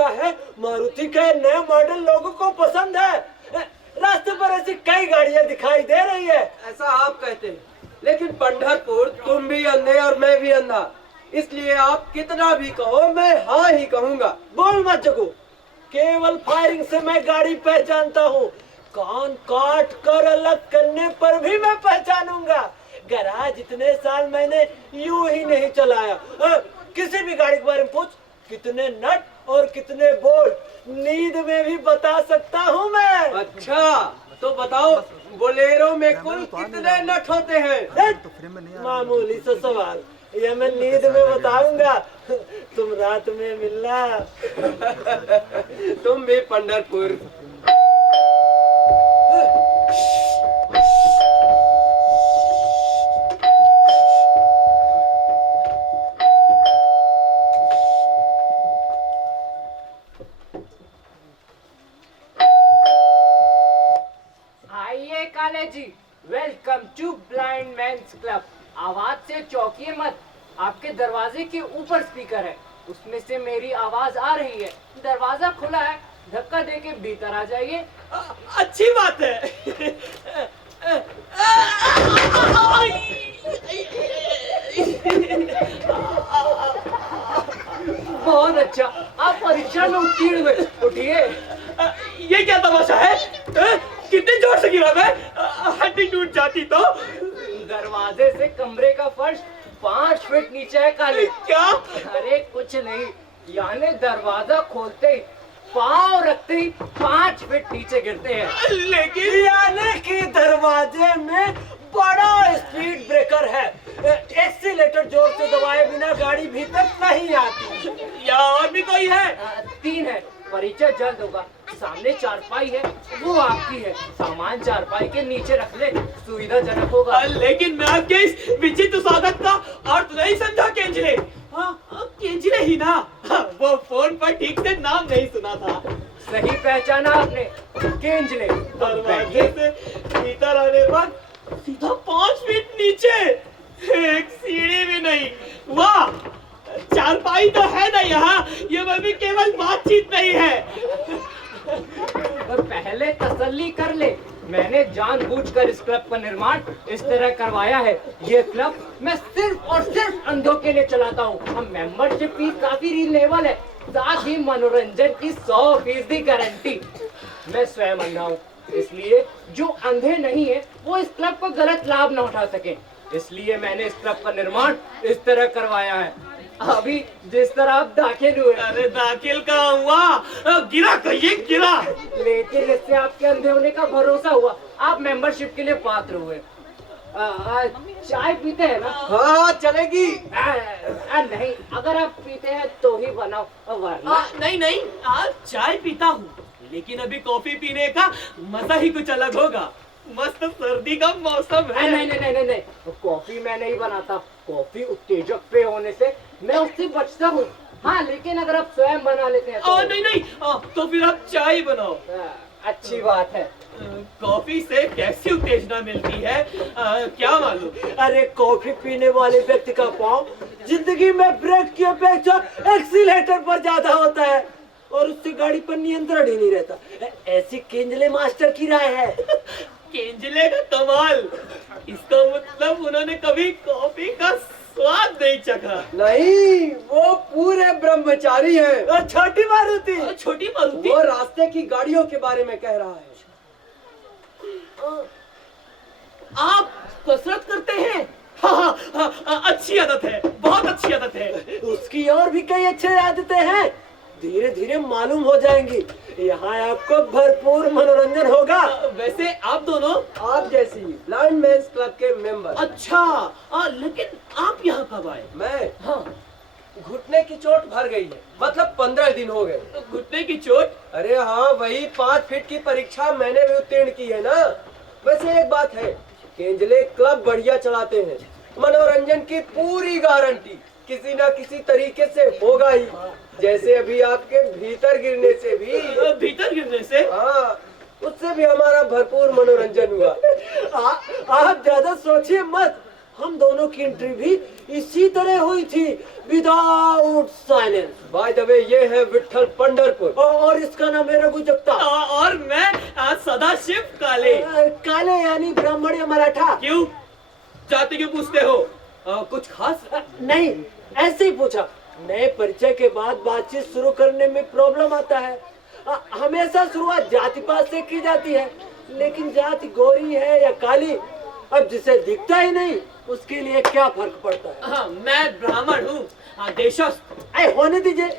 लगता है मारुति के नए मॉडल लोगों को पसंद है। रास्ते पर ऐसी कई गाड़ियां दिखाई दे रही है। ऐसा आप कहते हैं, लेकिन पंढरपुर तुम भी अंधे और मैं भी अंधा, इसलिए आप कितना भी कहो मैं हाँ ही कहूँगा। बोल मत जगू, केवल फायरिंग से मैं गाड़ी पहचानता हूँ, कान काट कर अलग करने पर भी मैं पहचानूंगा। गैराज इतने साल मैंने यूं ही नहीं चलाया। किसी भी गाड़ी के बारे में पूछ, कितने नट और कितने बोल्ट नींद में भी बता सकता हूँ मैं। अच्छा तो बताओ, बोलेरो में कुल कितने नट होते हैं? मामूली सा सवाल, ये मैं नींद में बताऊंगा, तुम रात में मिलना। तुम भी पंढरपुर। आइए Kale ji, welcome to blind man's club. आवाज से चौंकिए मत, आपके दरवाजे के ऊपर स्पीकर है, उसमें से मेरी आवाज आ रही है। दरवाजा खुला है, धक्का देके भीतर आ जाइए। अच्छी बात है। बहुत अच्छा, आप परीक्षा में उत्तीर्ण हुए। उठिए। ये क्या तमाशा है? कितने जोर से गिरा मैं, हड्डी टूट जाती तो। दरवाजे से कमरे का फर्श 5 फीट नीचे है काले। क्या? अरे कुछ नहीं, यानी दरवाजा खोलते ही पाँव रखते ही 5 फीट नीचे गिरते हैं। लेकिन यानी कि दरवाजे में बड़ा स्पीड ब्रेकर है, एक्सीलेटर जोर से दबाए बिना गाड़ी भीतर नहीं आती। या और भी कोई है? 3 है, परिचय जल्द होगा। सामने चारपाई है, वो आपकी है, सामान चारपाई के नीचे रख ले, सुविधाजनक होगा। लेकिन मैं आपके इस विचित्र स्वागत का अर्थ नहीं समझा केंजले। केंजले ही ना, वो फोन पर ठीक से नाम नहीं सुना था। सही पहचाना आपने, केंजले। दरवाजे से भीतर आने पर सीधा 5 फीट नीचे, एक सीढ़ी भी नहीं। वाह, चारपाई तो है ना यहाँ, ये मैं भी केवल बातचीत नहीं है। और पहले तसल्ली कर ले, मैंने जानबूझकर इस क्लब का निर्माण इस तरह करवाया है। ये क्लब मैं सिर्फ और सिर्फ अंधों के लिए चलाता हूँ। हम मेंबरशिप फीस काफी रीजनेबल है, साथ ही मनोरंजन की 100% गारंटी। मैं स्वयं अंधा हूँ, इसलिए जो अंधे नहीं है वो इस क्लब का गलत लाभ न उठा सके, इसलिए मैंने इस क्लब का निर्माण इस तरह करवाया है। अभी जिस तरह आप दाखिल हुए। अरे दाखिल कहाँ हुआ, गिरा कहिए गिरा। लेकिन इससे आपके अंधे होने का भरोसा हुआ, आप मेंबरशिप के लिए पात्र हुए। चाय पीते हैं ना? हाँ चलेगी। नहीं, अगर आप पीते हैं तो ही बनाओ, वरना नहीं नहीं, आज चाय पीता हूँ, लेकिन अभी कॉफी पीने का मजा ही कुछ अलग होगा। मस्त सर्दी का मौसम है। नहीं नहीं नहीं नहीं, कॉफी मैं नहीं बनाता। कॉफी उत्तेजक पेय होने से मैं उससे बचता हूँ। हाँ, लेकिन अगर आप स्वयं बना लेते हैं तो नहीं नहीं, तो फिर आप चाय बनाओ। अच्छी बात है। कॉफी से कैसी उत्तेजना मिलती है, क्या मालूम। अरे कॉफी पीने वाले व्यक्ति का पाँव जिंदगी में ब्रेक की अपेक्षा एक्सीलेटर पर ज्यादा होता है और उससे गाड़ी पर नियंत्रण ही नहीं रहता। ऐसी केंजले मास्टर की राय है। केंजले का कमाल, इसका मतलब उन्होंने कभी कॉफी का स्वाद नहीं चखा। नहीं, वो पूरे ब्रह्मचारी हैं। छोटी मारुति, छोटी मारुति, वो रास्ते की गाड़ियों के बारे में कह रहा है। आप कसरत करते हैं? हाँ, अच्छी आदत है, बहुत अच्छी आदत है। उसकी और भी कई अच्छी आदतें हैं, धीरे धीरे मालूम हो जाएंगी। यहाँ आपको भरपूर मनोरंजन होगा। वैसे आप दोनों, आप जैसी ब्लाइंड मैन्स क्लब के मेंबर। अच्छा, लेकिन आप यहाँ कब आए? मैं, हाँ, घुटने की चोट भर गई है, मतलब 15 दिन हो गए। घुटने की चोट? अरे हाँ, वही 5 फीट की परीक्षा मैंने भी उत्तीर्ण की है ना। वैसे एक बात है, केंजले क्लब बढ़िया चलाते हैं, मनोरंजन की पूरी गारंटी किसी ना किसी तरीके से होगा ही। जैसे अभी आपके भीतर गिरने से भी। भीतर गिरने से? हाँ, उससे भी हमारा भरपूर मनोरंजन हुआ। आप ज्यादा सोचिए मत, हम दोनों की एंट्री भी इसी तरह हुई थी। Without silence. By the way ये है विट्ठल पंढरपुर। और इसका नाम है रघु जगताप। और मैं सदाशिव काले। काले यानी ब्राह्मण या मराठा? क्यों जाति क्यों पूछते हो? कुछ खास? नहीं, ऐसे ही पूछा। नए परिचय के बाद बातचीत शुरू करने में प्रॉब्लम आता है। हमेशा शुरुआत जाति पात से की जाती है, लेकिन जाति गोरी है या काली, अब जिसे दिखता ही नहीं उसके लिए क्या फर्क पड़ता है। हाँ, मैं ब्राह्मण हूँ, देशस्थ। अरे होने दीजिए,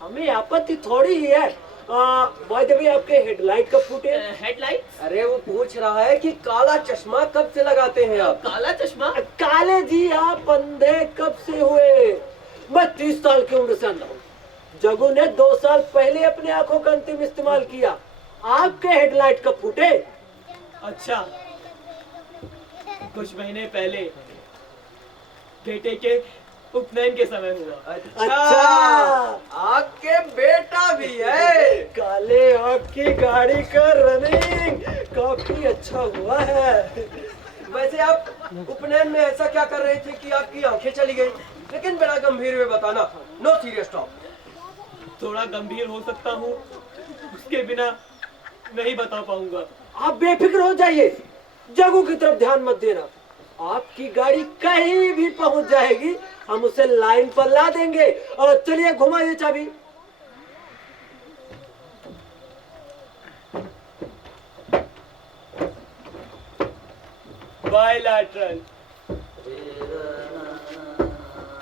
हमें आपत्ति थोड़ी ही है। बाय द वे आपके हेडलाइट कब फूटे? हेडलाइट? अरे वो पूछ रहा है कि काला चश्मा कब से लगाते हैं आप? काला चश्मा? काले जी आप अंधे कब से हुए? मैं 30 साल की उम्र से अंधा हूँ। जगू ने 2 साल पहले अपने आंखों का अंतिम इस्तेमाल किया। आपके हेडलाइट कब फूटे? अच्छा, कुछ महीने पहले बेटे के उपनयन के समय हुआ। अच्छा, आपके बेटा भी है। काले आपकी गाड़ी का रनिंग काफी अच्छा हुआ है। वैसे आप उपनयन में ऐसा क्या कर रहे थे कि आपकी आंखें चली गई? लेकिन बड़ा गंभीर में बताना, नो सीरियस टॉक। थोड़ा गंभीर हो सकता हूँ, उसके बिना नहीं बता पाऊंगा। आप बेफिक्र हो जाइए, जगू की तरफ ध्यान मत देना। आपकी गाड़ी कहीं भी पहुंच जाएगी, हम उसे लाइन पर ला देंगे। और चलिए घुमाइए चाबी। Bilateral,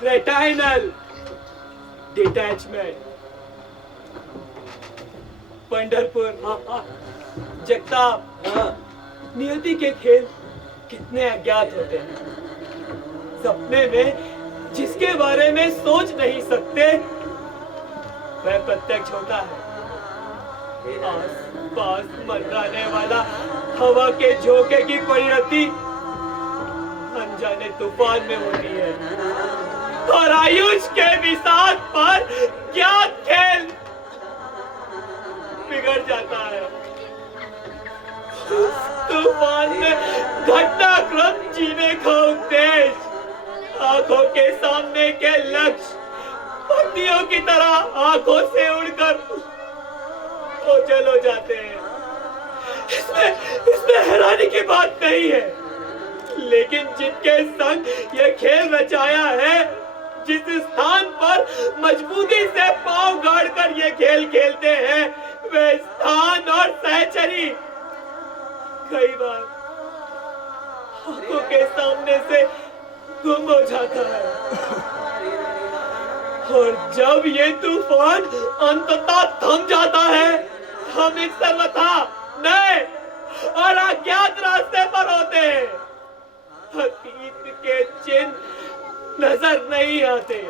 retinal detachment, Pandharpur, Jagtap. नियति के खेल कितने अज्ञात होते हैं। सपने में जिसके बारे में सोच नहीं सकते वह प्रत्यक्ष होता है। आस पास मंडराने वाला हवा के झोंके की परिणति अनजाने तूफान में होती है। और आयुष के विषाद पर क्या खेल बिगड़ जाता है। तूफान में घटनाक्रम जीने का उद्देश्य, आंखों के सामने के लक्ष्य पत्तियों की तरह आंखों से उड़कर ओझल हो जाते हैं। इसमें हैरानी की बात नहीं है, लेकिन जिनके संग ये खेल रचाया है, जिस स्थान पर मजबूती से पांव गाड़ कर ये खेल खेलते हैं, वे स्थान और सहचरी कई बार आंखों के सामने से गुम हो जाता है। और जब ये तूफान अंततः थम जाता है, हम एक सर्वथा नए और अज्ञात रास्ते पर होते हैं। अतीत के चिन्ह नजर नहीं आते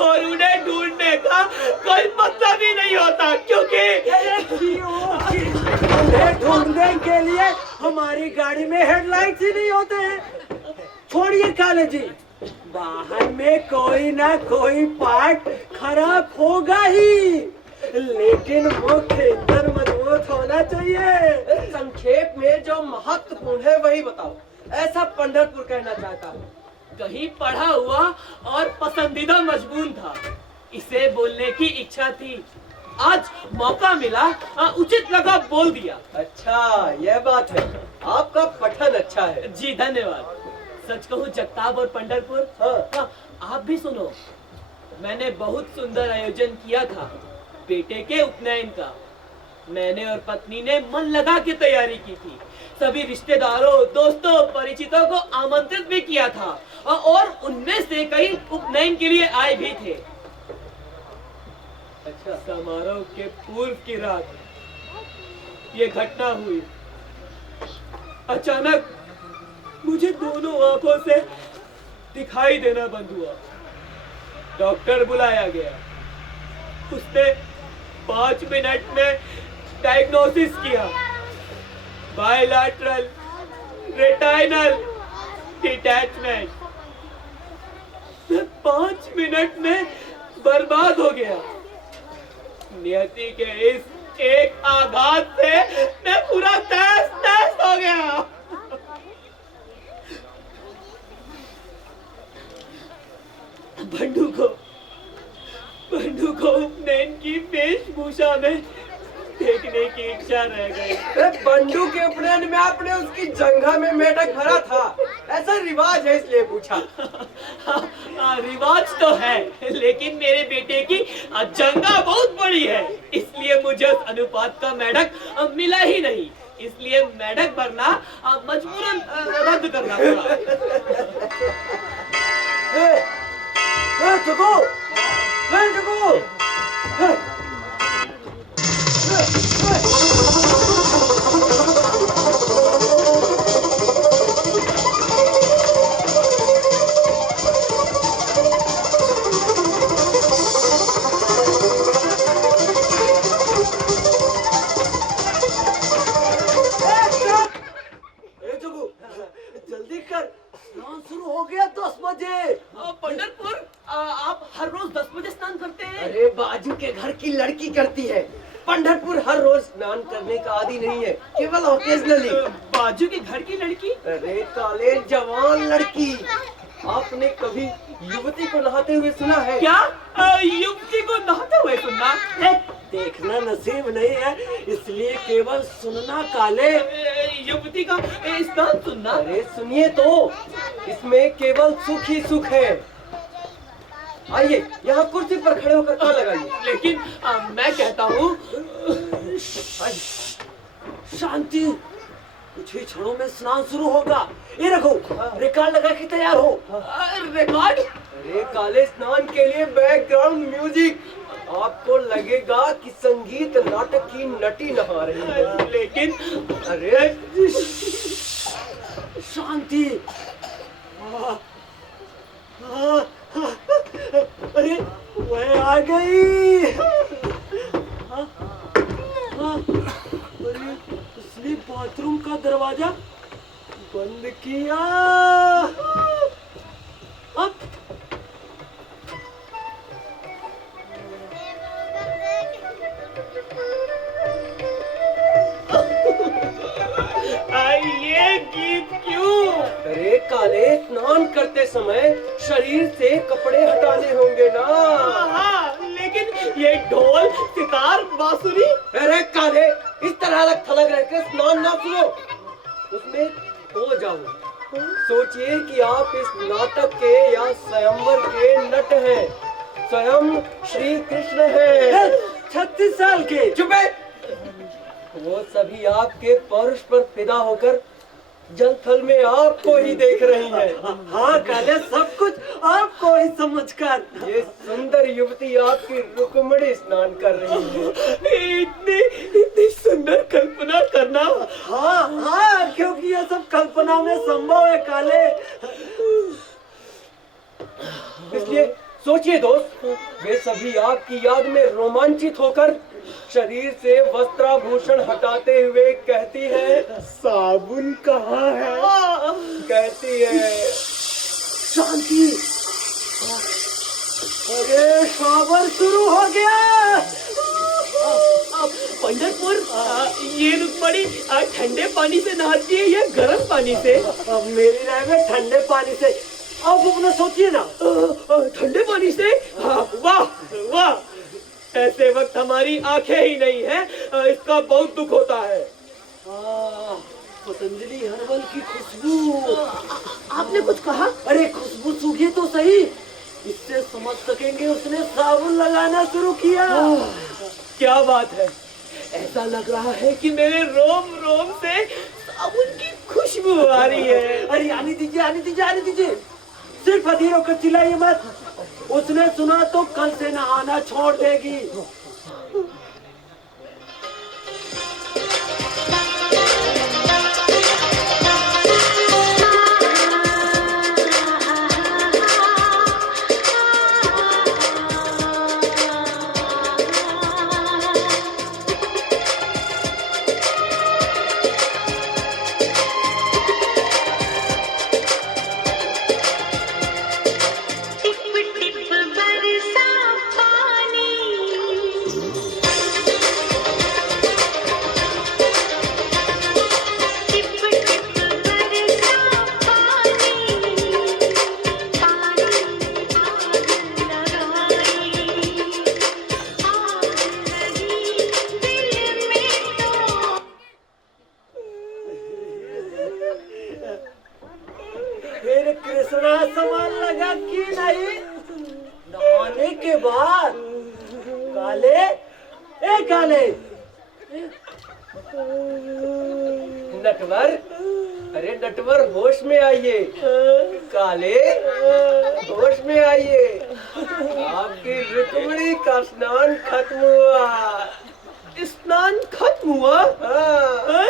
और उन्हें ढूंढने का कोई मतलब ही नहीं होता, क्योंकि उन्हें ढूंढने के लिए हमारी गाड़ी में हेडलाइट्स ही नहीं होते हैं। छोड़िए काले जी, वाहन में कोई ना कोई पार्ट खराब होगा ही, लेकिन मुख्य इंजन मजबूत होना चाहिए। संक्षेप में जो महत्वपूर्ण है वही बताओ, ऐसा पंढरपुर कहना चाहता है। कहीं पढ़ा हुआ और पसंदीदा मजमून था, इसे बोलने की इच्छा थी। आज मौका मिला, उचित लगा बोल दिया। अच्छा, यह बात है। आपका पठन अच्छा है। जी धन्यवाद। सच कहूँ जगताप और पंढरपुर, हाँ। आप भी सुनो। मैंने बहुत सुंदर आयोजन किया था बेटे के उपनयन का। मैंने और पत्नी ने मन लगा के तैयारी की थी। सभी रिश्तेदारों, दोस्तों, परिचितों को आमंत्रित भी किया था और उनमें से कई उपनयन के लिए आए भी थे। अच्छा, समारोह के पूर्व की रात ये घटना हुई। अचानक मुझे दोनों आंखों से दिखाई देना बंद हुआ। डॉक्टर बुलाया गया। उसने 5 मिनट में डायग्नोसिस किया, बायलैटरल रेटाइनल डिटैचमेंट। मैं 5 मिनट में बर्बाद हो गया। नियति के इस एक आघात से मैं पूरा तहस नहस हो गया। भंडू को को उपनयन की वेशभूषा में देखने की इच्छा रह गई। बंडू के उपनयन में आपने उसकी जंघा में मेढक भरा था, ऐसा रिवाज है इसलिए पूछा। रिवाज तो है, लेकिन मेरे बेटे की जंघा बहुत बड़ी है, इसलिए मुझे उस अनुपात का मेढक मिला ही नहीं, इसलिए मेढक भरना मजबूरन रद्द करना पड़ा। जगो, जगो, जल्दी कर, स्नान शुरू हो गया 10 बजे। पंढरपुर, आप हर रोज 10 बजे स्नान करते हैं? अरे बाजू के घर की लड़की करती है, पंढरपुर हर रोज स्नान करने का आदी नहीं है, केवल ओकेजनली। बाजू के घर की लड़की? अरे काले जवान लड़की, आपने कभी युवती को नहाते हुए सुना है क्या? युवती को नहाते हुए सुनना? देखना नसीब नहीं है, इसलिए केवल सुनना काले। युवती का स्नान सुनना? अरे सुनिए तो, इसमें केवल सुख ही सुख है। आइए यहाँ कुर्सी पर खड़े होकर कहाँ लगाइए। लेकिन मैं कहता हूँ शांति, कुछ ही क्षणों में स्नान शुरू होगा। ये रखो, रिकॉर्ड लगा के तैयार हो। रिकॉर्ड? अरे काले, स्नान के लिए बैकग्राउंड म्यूजिक, आपको लगेगा कि संगीत नाटक की नटी नहा रही है। लेकिन अरे शांति, अरे वह आ गई। अरे उसने बाथरूम का दरवाजा बंद किया। अब ये गीत क्यों? अरे काले, स्नान करते समय शरीर से कपड़े हटाने होंगे ना। हाँ, लेकिन ये ढोल, सितार, बांसुरी? अरे काले, इस तरह अलग थलग रहकर स्नान ना करो, उसमें खो जाओ। सोचिए कि आप इस नाटक के या स्वयंवर के नट हैं, स्वयं श्री कृष्ण हैं। 36 साल के। चुप है। वो सभी आपके पौरुष पर फिदा होकर जल थल में आपको ही देख रही हैं। हाँ काले, सब कुछ आपको ही समझकर। ये सुंदर युवती आपकी रुक्मणी स्नान कर रही है। इतनी सुंदर कल्पना करना। हाँ हाँ, क्योंकि ये सब कल्पना में संभव है काले। इसलिए सोचिए दोस्त, वे सभी आपकी याद में रोमांचित होकर शरीर से वस्त्राभूषण हटाते हुए कहती है, साबुन कहाँ है? कहती है शांति। अरे शावर शुरू हो गया। पंढरपुर, ये रुक्मणी ठंडे पानी से नहाती है या गर्म पानी से? अब मेरी राय में ठंडे पानी से। अब अपना सोचिए ना। ठंडे पानी से? वाह वाह, ऐसे वक्त हमारी आंखें ही नहीं है, इसका बहुत दुख होता है। पतंजलि हर्बल की खुशबू। आपने कुछ कहा? अरे खुशबू सूखी तो सही, इससे समझ सकेंगे उसने साबुन लगाना शुरू किया। क्या बात है, ऐसा लग रहा है कि मेरे रोम रोम से साबुन की खुशबू आ रही है। अरे आने दीजिए, आने दीजिए, आने दीजिए। सिर्फ अधीर होकर चिल्लाइए मत, उसने सुना तो कल से नहाना छोड़ देगी। टिप टिप बरसा पानी नटवर, अरे नटवर होश में आइए। काले, होश में आइए। आपकी रुक्मिणी का स्नान खत्म हुआ। स्नान खत्म हुआ? हाँ।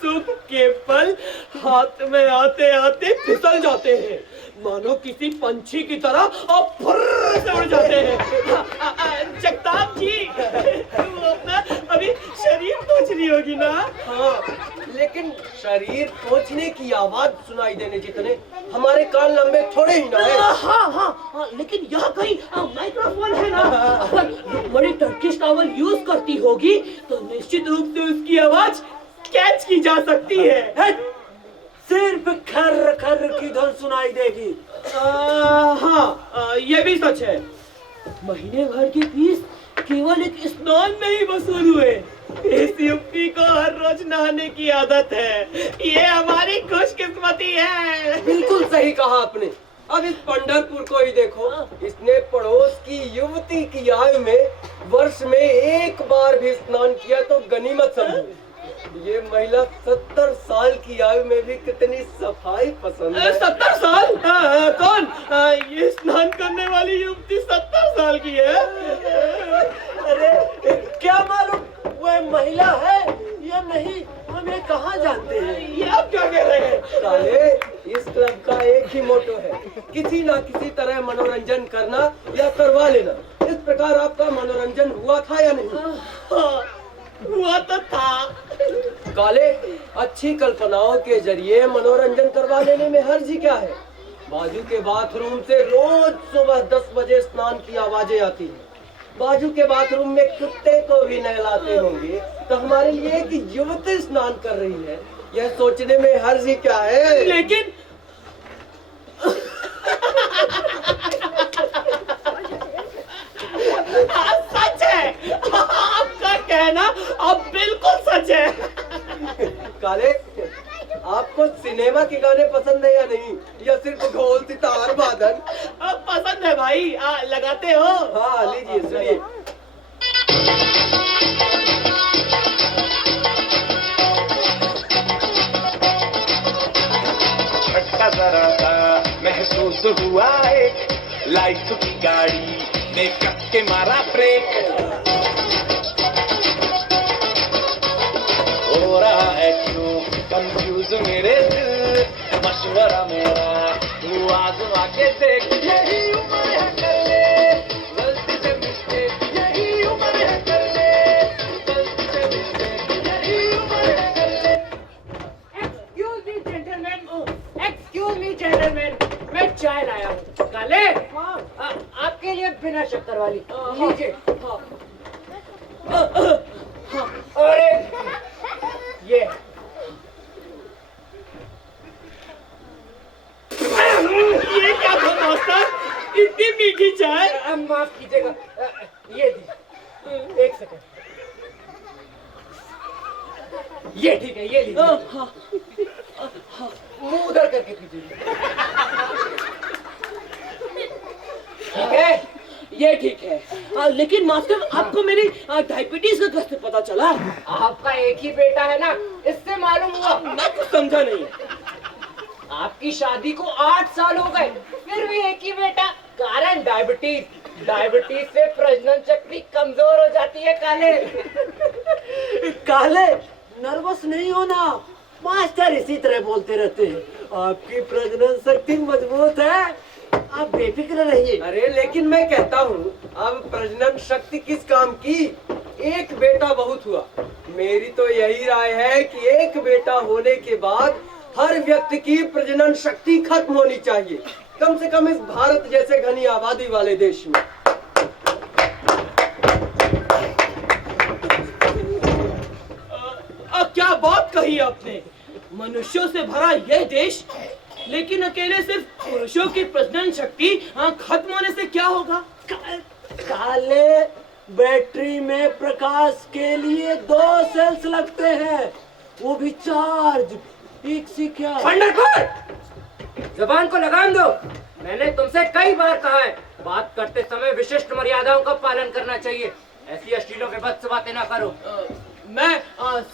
सुख के पल हाथ में आते आते फिसल जाते हैं, मानो किसी पंछी की तरह और फुर्र से उड़ जाते हैं। जगताप जी, वो अपना अभी शरीर पोंछ रही होगी ना? हाँ, लेकिन शरीर पहुंचने की आवाज सुनाई देने जितने हमारे कान लंबे थोड़े ही ना है। हाँ, लेकिन यहाँ कहीं माइक्रोफोन है ना। अगर बड़ी टर्किश टॉवल यूज करती होगी तो निश्चित रूप से उसकी आवाज कैच की जा सकती है। सिर्फ खर खर की धुन सुनाई देगी। हाँ, ये भी सच है। महीने भर की फीस केवल एक स्नान में ही वसूल हुए। इस युवती को हर रोज नहाने की आदत है। ये हमारी खुशकिस्मती है। बिल्कुल सही कहा आपने। अब इस पंढरपुर को ही देखो, इसने पड़ोस की युवती की आयु में वर्ष में एक बार भी स्नान किया तो गनीमत समझो। ये महिला 70 साल की आयु में भी कितनी सफाई पसंद है। 70 साल? कौन? ये स्नान करने वाली युवती 70 साल की है? अरे क्या मालूम वह महिला है या नहीं, हम ये कहाँ जानते हैं। ये आप क्या कह रहे हैं? साले, इस क्लब का एक ही मोटो है, किसी ना किसी तरह मनोरंजन करना या करवा लेना। इस प्रकार आपका मनोरंजन हुआ था या नहीं? हुआ तो था। काले, अच्छी कल्पनाओं के जरिए मनोरंजन करवा लेने में हर्ज क्या है। बाजू के बाथरूम से रोज सुबह 10 बजे स्नान की आवाजें आती हैं। बाजू के बाथरूम में कुत्ते को भी नहलाते होंगे, तो हमारे लिए कि युवती स्नान कर रही है यह सोचने में हर्ज क्या है। लेकिन सच है, आपका कहना अब बिल्कुल सच है। काले, आपको सिनेमा के गाने पसंद है या नहीं, या सिर्फ ढोल सितार वादन? पसंद है भाई। लगाते हो? हाँ, लीजिए सुनिए। झटका जरा सा महसूस हुआ एक, लाइफ की गाड़ी ने कस के मारा ब्रेक। हो रहा है क्यों कंफ्यूज मेरे दिल, मशवरा मेरा तू आजमा के देख। यही उम्र है कर ले गलती से मिस्टेक, यही उम्र है कर ले गलती से मिस्टेक, यही उम्र है कर ले। एक्सक्यूज मी जेंटलमैन, मैं चाय लाया हूँ। काले, आपके लिए बिना शक्कर वाली लीजिए। अरे ये क्या था मास्टर? इतनी मीठी चाय? माफ कीजिएगा, ये दी। एक सेकंड, ये ठीक है, ये लीजिए। मुंह उधर करके पीजिए। ठीक है, ये ठीक है। लेकिन मास्टर, आपको मेरी डायबिटीज का कैसे पता चला। आपका एक ही बेटा है ना, इससे मालूम हुआ। मैं कुछ समझा नहीं। आपकी शादी को 8 साल हो गए, फिर भी एक ही बेटा। कारण डायबिटीज। डायबिटीज से प्रजनन शक्ति कमजोर हो जाती है। काले, काले, नर्वस नहीं होना। मास्टर इसी तरह बोलते रहते हैं। आपकी प्रजनन शक्ति मजबूत है, आप बेफिक्र रहिए। अरे लेकिन मैं कहता हूँ, अब प्रजनन शक्ति किस काम की? एक बेटा बहुत हुआ। मेरी तो यही राय है कि एक बेटा होने के बाद हर व्यक्ति की प्रजनन शक्ति खत्म होनी चाहिए, कम से कम इस भारत जैसे घनी आबादी वाले देश में। क्या बात कही आपने। मनुष्यों से भरा यह देश, लेकिन अकेले सिर्फ पुरुषों की प्रजनन शक्ति खत्म होने से क्या होगा? काले, बैटरी में प्रकाश के लिए 2 सेल्स लगते हैं, वो भी चार्ज। एक से क्या? पंढरपुर, जबान को लगाम दो। मैंने तुमसे कई बार कहा है, बात करते समय विशिष्ट मर्यादाओं का पालन करना चाहिए। ऐसी अश्लीलों के बद से बातें ना करो। मैं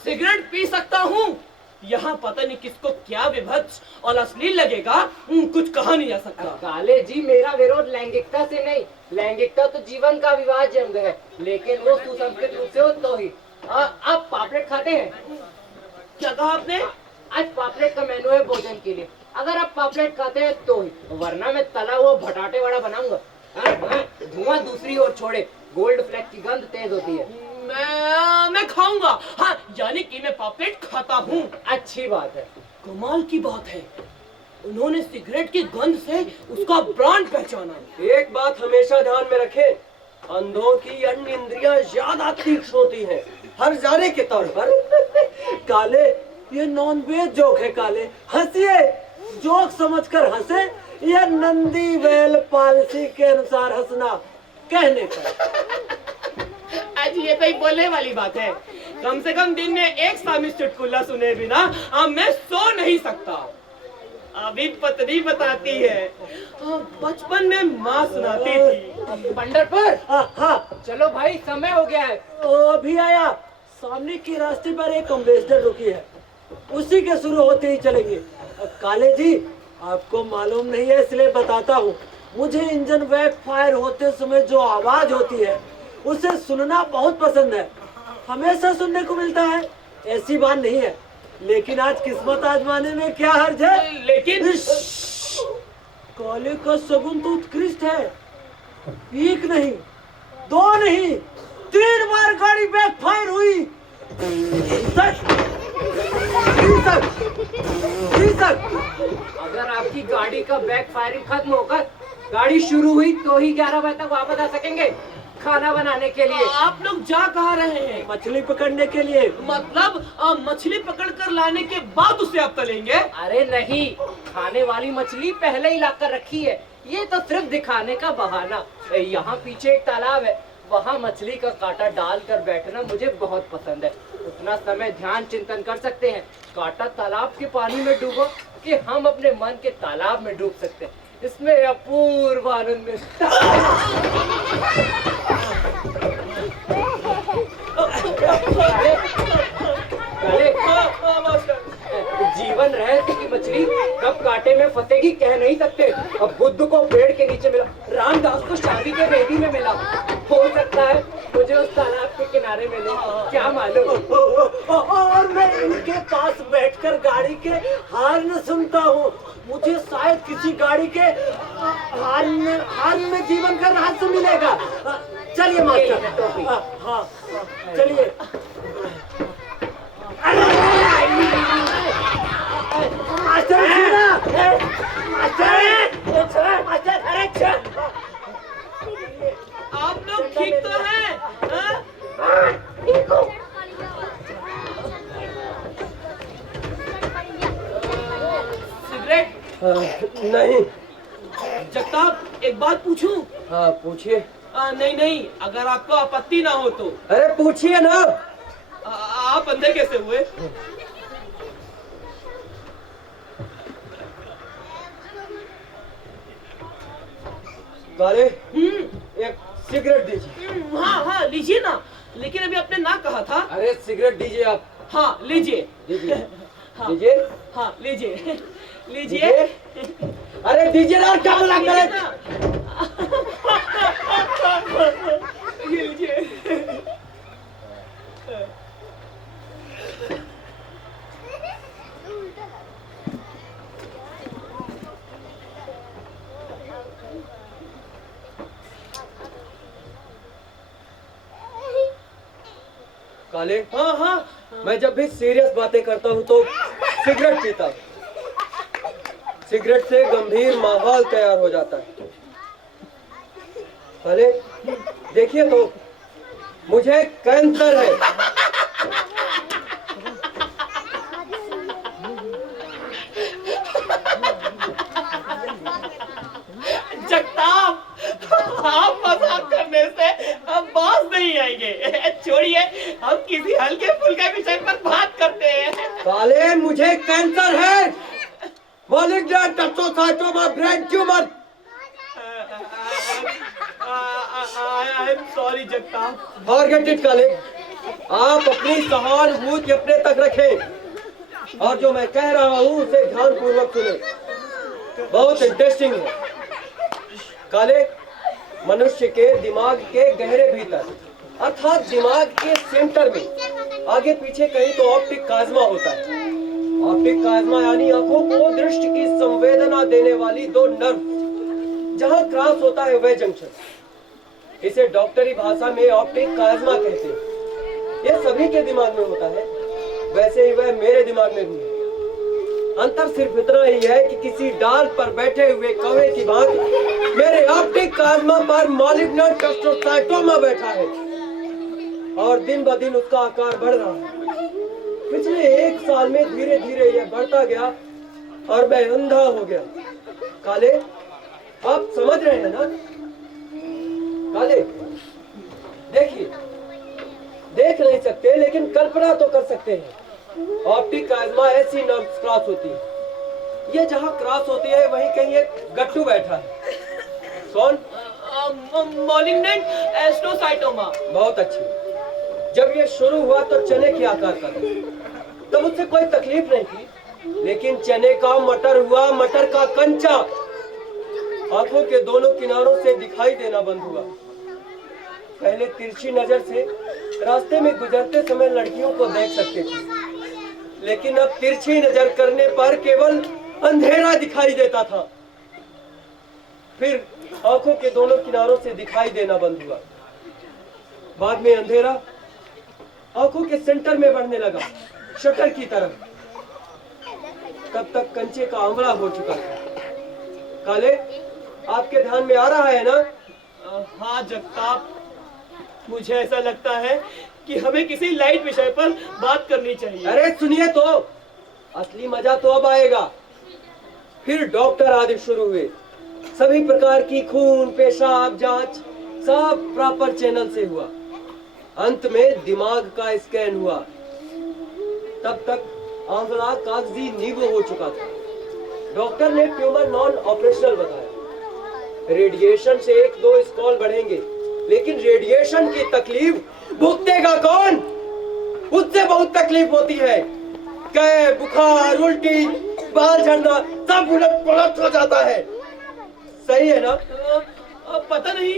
सिगरेट पी सकता हूँ। यहाँ पता नहीं किसको क्या विभत्स और अश्लील लगेगा, कुछ कहा नहीं जा सकता। काले जी, मेरा विरोध लैंगिकता से नहीं, लैंगिकता तो जीवन का अविभाज्य अंग है, लेकिन वो सुसंस्कृत रूप से हो तो ही। आप पापलेट खाते हैं? क्या कहा आपने? आज पापलेट का मेनू है भोजन के लिए, अगर आप पापलेट खाते हैं तो ही, वरना मैं तला हुआ भटाटे वड़ा बनाऊंगा। धुआं दूसरी ओर छोड़े, गोल्ड फ्लैग की गंध तेज होती है। मैं खाऊंगा, हाँ, यानी कि मैं पापलेट खाता हूँ। अच्छी बात है। कमाल की बात है, उन्होंने सिगरेट की गंध से उसका ब्रांड पहचाना। एक बात हमेशा ध्यान में रखें, अंधों की अन्य इंद्रियां ज्यादा तीक्ष्ण होती हैं, हर जाने के तौर पर। काले, ये नॉन वेज जोक है काले, हंसिए। जोक समझकर हंसे या नंदी बैल पॉलिसी के अनुसार हंसना कहने का। आज ये तो ही बोलने वाली बात है। कम से कम दिन में एक सामिस चुटकुला सुने बिना मैं सो नहीं सकता। अभी पत्नी बताती है, बचपन में माँ सुनाती थी। पंडरपुर, हाँ, चलो भाई, समय हो गया है। अभी आया। सामने की रास्ते पर एक अम्बेसडर रुकी है, उसी के शुरू होते ही चलेंगे। काले जी, आपको मालूम नहीं है इसलिए बताता हूँ, मुझे इंजन बैक फायर होते समय जो आवाज होती है उसे सुनना बहुत पसंद है। हमेशा सुनने को मिलता है, ऐसी बात नहीं है, लेकिन आज किस्मत आजमाने में क्या हर्ज है। लेकिन काले का सगुन तो उत्कृष्ट है। एक नहीं, दो नहीं, 3 बार गाड़ी बैक फायर हुई। अगर आपकी गाड़ी का बैक फायरिंग खत्म होकर गाड़ी शुरू हुई तो ही 11 बजे तक वापस आ सकेंगे खाना बनाने के लिए। आप लोग जा कहाँ रहे हैं? मछली पकड़ने के लिए। मतलब मछली पकड़ कर लाने के बाद उसे आप तलेंगे? अरे नहीं, खाने वाली मछली पहले ही लाकर रखी है, ये तो सिर्फ दिखाने का बहाना। यहाँ पीछे एक तालाब है, वहाँ मछली का कांटा डालकर बैठना मुझे बहुत पसंद है। उतना समय ध्यान चिंतन कर सकते हैं। कांटा तालाब के पानी में डूबो कि हम अपने मन के तालाब में डूब सकते हैं। इसमें अपूर्व आनंद मिलता जीवन रहस्य की मछली कब कांटे में फंसेगी कह नहीं सकते। अब बुद्ध को पेड़ के नीचे मिला, रामदास को शादी के वेदी में मिला, हो सकता है मुझे उस तालाब के किनारे मिले, क्या मालूम। और मैं इनके पास बैठकर गाड़ी के हॉर्न सुनता हूँ, मुझे शायद किसी गाड़ी के हॉर्न में जीवन का रहस्य मिलेगा। चलिए मास्टर। हाँ, चलिए। आप लोग ठीक तो हैं? सिगरेट? नहीं। जगताप, एक बात पूछूं? हाँ, पूछिए। नहीं, अगर आपको आपत्ति ना हो तो। अरे पूछिए ना। आप अंदर कैसे हुए? काले, एक सिगरेट दीजिए। हाँ, लीजिए ना, लेकिन अभी आपने ना कहा था। अरे सिगरेट दीजिए आप। हाँ, लीजिए। हाँ, दीजिए। हाँ, लीजिए। अरे दीजिए ना, क्या बोला करे? ये लीजिए। काले, हाँ, मैं जब भी सीरियस बातें करता हूँ तो सिगरेट पीता हूँ। सिगरेट से गंभीर माहौल तैयार हो जाता है। अरे देखिए तो, मुझे कैंसर है। जगताप, आप मजाक करने से अब बात नहीं आएंगे। छोड़िए, हम किसी हल्के फुल्के विषय पर बात करते हैं। काले, मुझे कैंसर है। Malignant testocytoma brain tumour. I am sorry Jagtap. Forget it Kale. आप अपनी सहानुभूति अपने तक रखें और जो मैं कह रहा हूँ उसे ध्यानपूर्वक सुने। बहुत इंटरेस्टिंग है। काले, मनुष्य के दिमाग के गहरे भीतर अर्थात दिमाग के सेंटर में आगे पीछे कहीं तो ऑप्टिक काजमा होता है। ऑप्टिक काजमा यानी आंखों को दृष्टि की संवेदना देने वाली दो नर्व जहां क्रॉस होता है वह जंक्शन। इसे डॉक्टरी भाषा में ऑप्टिक काजमा कहते हैं। यह सभी के दिमाग में होता है, वैसे ही वह मेरे दिमाग में भी है। अंतर सिर्फ इतना ही है कि किसी डाल पर बैठे हुए कौवे की भांति मेरे ऑप्टिक काजमा पर मॉलिग्नेंट टेस्टोसाइटोमा बैठा है और दिन ब दिन उसका आकार बढ़ रहा है। पिछले 1 साल में धीरे धीरे यह बढ़ता गया और मैं अंधा हो गया। काले, आप समझ रहे हैं ना? काले, देखिए, देख नहीं सकते लेकिन कल्पना तो कर सकते हैं। ऑप्टिक काजमा ऐसी नर्व क्रॉस होती है। ये जहाँ क्रॉस होती है वहीं कहीं एक गट्टू बैठा है। कौन? मॉलिग्नेंट एस्ट्रोसाइटोमा। बहुत अच्छी। जब ये शुरू हुआ तो चने के आकार का था, तब उससे कोई तकलीफ नहीं थी। लेकिन चने का मटर हुआ, मटर का कंचा आंखों के दोनों किनारों से दिखाई देना बंद हुआ। पहले तिरछी नजर से रास्ते में गुजरते समय लड़कियों को देख सकते थे, लेकिन अब तिरछी नजर करने पर केवल अंधेरा दिखाई देता था। फिर आंखों के दोनों किनारों से दिखाई देना बंद हुआ। बाद में अंधेरा आंखों के सेंटर में बढ़ने लगा, शटर की तरह। तब तक कंचे का आंवला हो चुका था। काले, आपके ध्यान में आ रहा है ना? हाँ जगताप, मुझे ऐसा लगता है कि हमें किसी लाइट विषय पर बात करनी चाहिए। अरे सुनिए तो, असली मजा तो अब आएगा। फिर डॉक्टर आदि शुरू हुए। सभी प्रकार की खून, पेशाब जांच सब प्रॉपर चैनल से हुआ। अंत में दिमाग का स्कैन हुआ। तब तक आंवला कागजी नींव हो चुका था। डॉक्टर ने ट्यूमर नॉन ऑपरेशनल बताया। रेडिएशन से 1-2 स्कॉल बढ़ेंगे, लेकिन रेडिएशन की तकलीफ भुगतेगा कौन? उससे बहुत तकलीफ होती है। कै, बुखार, उल्टी, बाल झड़ना सब उलट पलट हो जाता है। सही है ना? पता नहीं,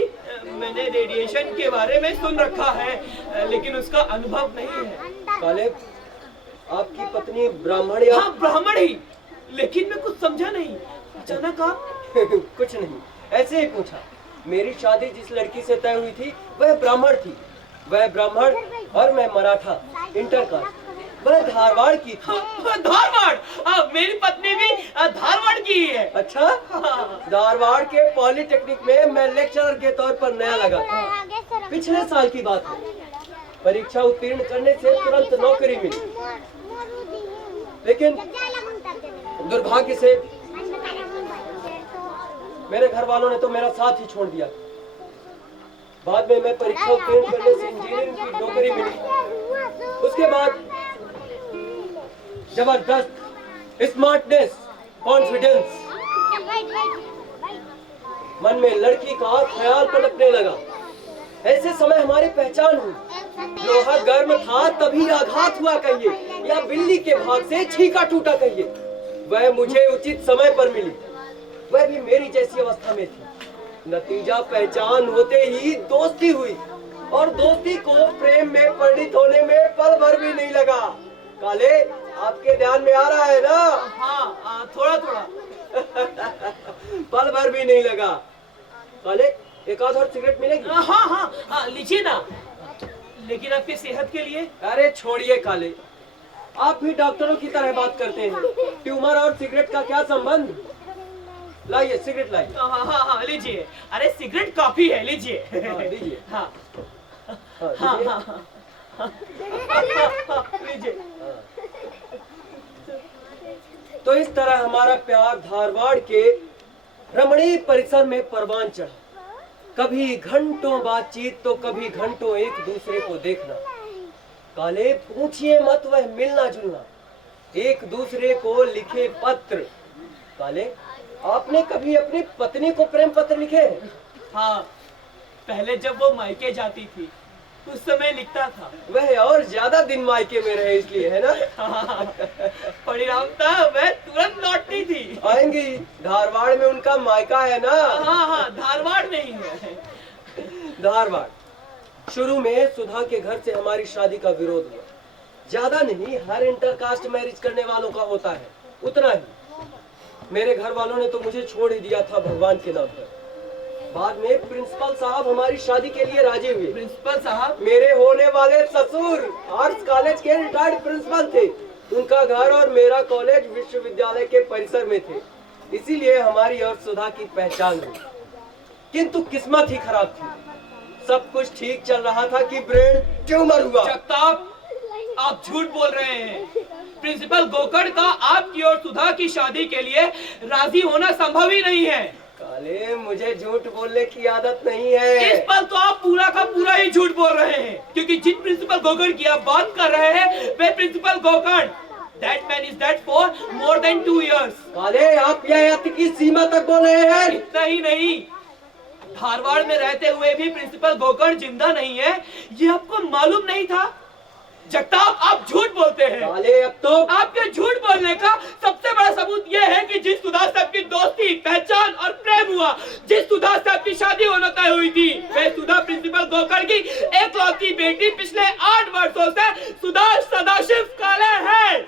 मैंने रेडिएशन के बारे में सुन रखा है लेकिन उसका अनुभव नहीं है। काले, आपकी पत्नी ब्राह्मण या? हाँ ब्राह्मण ही, लेकिन मैं कुछ समझा नहीं। अचानक आप? कुछ नहीं, ऐसे ही पूछा। मेरी शादी जिस लड़की से तय हुई थी वह ब्राह्मण थी। वह ब्राह्मण और मैं मराठा, इंटरकास्ट। वह धारवाड़ की थी। धारवाड़? मेरी पत्नी भी धारवाड़ की ही है। अच्छा? धारवाड़ के पॉलिटेक्निक में मैं लेक्चरर के तौर पर नया लगा था। पिछले साल की बात है। परीक्षा उत्तीर्ण करने से तुरंत नौकरी मिली, लेकिन दुर्भाग्य से मेरे घर वालों ने तो मेरा साथ ही छोड़ दिया। बाद में मैं परीक्षा उत्तीर्ण करने से इंजीनियरिंग की नौकरी मिली। उसके बाद जबरदस्त स्मार्टनेस, कॉन्फिडेंस, मन में लड़की का ख्याल पनपने लगा। ऐसे समय हमारी पहचान हुई। लोहा गर्म था तभी आघात हुआ कहिए, या बिल्ली के भाग से छीका टूटा कहिए। वह मुझे उचित समय पर मिली। वह भी मेरी जैसी अवस्था में थी। नतीजा पहचान होते ही दोस्ती हुई, और दोस्ती को प्रेम में परिणित होने में पल भर भी नहीं लगा। काले, आपके ध्यान में आ रहा है ना? हाँ, थोड़ा थोड़ा। पल भर भी नहीं लगा। काले, एक आध और सिगरेट मिलेगी? हाँ, लीजिए ना। लेकिन आपकी सेहत के लिए? अरे छोड़िए काले, आप भी डॉक्टरों की तरह बात करते हैं। ट्यूमर और सिगरेट का क्या संबंध? लाइए सिगरेट लाइए। हाँ, लीजिए। अरे सिगरेट काफी है, लीजिए। लीजिए। हाँ, लीजिए। तो इस तरह हमारा प्यार धारवाड़ के रमणीय परिसर में परवान चढ़ा। कभी घंटों बातचीत तो कभी घंटों एक दूसरे को देखना। काले, पूछिए मत वह मिलना जुलना, एक दूसरे को लिखे पत्र। काले, आपने कभी अपनी पत्नी को प्रेम पत्र लिखे हैं? हाँ, पहले जब वो मायके जाती थी उस समय लिखता था। वह और ज्यादा दिन मायके में रहे इसलिए, है ना? परिणाम था वह तुरंत लौटती थी। आएंगी, धारवाड़ में उनका मायका है ना? हाँ, धारवाड़ में ही है। धारवाड़। शुरू में सुधा के घर से हमारी शादी का विरोध हुआ। ज्यादा नहीं, हर इंटरकास्ट मैरिज करने वालों का होता है, उतना ही। मेरे घर वालों ने तो मुझे छोड़ ही दिया था भगवान के नाम पर। बाद में प्रिंसिपल साहब हमारी शादी के लिए राजी हुए। प्रिंसिपल साहब? मेरे होने वाले ससुर आर्ट्स कॉलेज के रिटायर्ड प्रिंसिपल थे। उनका घर और मेरा कॉलेज विश्वविद्यालय के परिसर में थे, इसीलिए हमारी और सुधा की पहचान हुई। किंतु किस्मत ही खराब थी। सब कुछ ठीक चल रहा था कि ब्रेन ट्यूमर हुआ। जगताप, आप झूठ बोल रहे हैं। प्रिंसिपल गोकर्ण का आपकी और सुधा की शादी के लिए राजी होना संभव ही नहीं है। काले, मुझे झूठ बोलने की आदत नहीं है। इस पर तो आप पूरा का पूरा ही झूठ बोल रहे हैं, क्योंकि जिन प्रिंसिपल गोकर्ण की आप बात कर रहे हैं वे principal Gokarn, that man is dead for more than 2 years। काले, आप यह अति की सीमा तक बोल रहे हैं। इतना ही नहीं, धारवाड़ में रहते हुए भी प्रिंसिपल गोकर्ण जिंदा नहीं है, ये आपको मालूम नहीं था? जगताप, आप झूठ बोलते हैं। काले, अब तो आपके झूठ बोलने का सबसे बड़ा सबूत यह है कि जिस सुधा से आपकी दोस्ती, पहचान और प्रेम हुआ, जिस सुधा से आपकी शादी होना तय हुई थी, वह सुधा प्रिंसिपल गोकर्ण की एकलौती बेटी पिछले 8 वर्षों से सुधा सदाशिव काले है।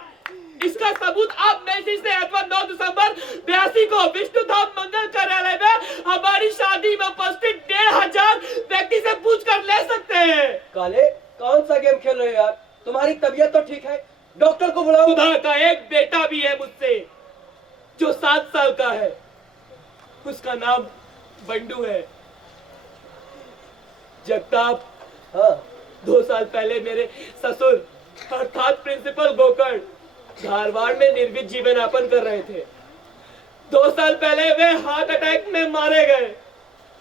इसका सबूत आप मैसेज से अथवा 9 दिसंबर 82 को विष्णु धाम मंगल कार्यालय में हमारी शादी में उपस्थित 1500 व्यक्ति से पूछ कर ले सकते हैं। काले, कौन सा गेम खेल रहे हो यार? तुम्हारी तबीयत तो ठीक है, डॉक्टर को बुलाओ। सुधा का एक बेटा भी है मुझसे, जो 7 साल का है। उसका नाम बंडू है। जगताप, हाँ, 2 साल पहले मेरे ससुर अर्थात प्रिंसिपल गोकर्ण धारवाड़ में निर्वित जीवन यापन कर रहे थे। 2 साल पहले वे हार्ट अटैक में मारे गए।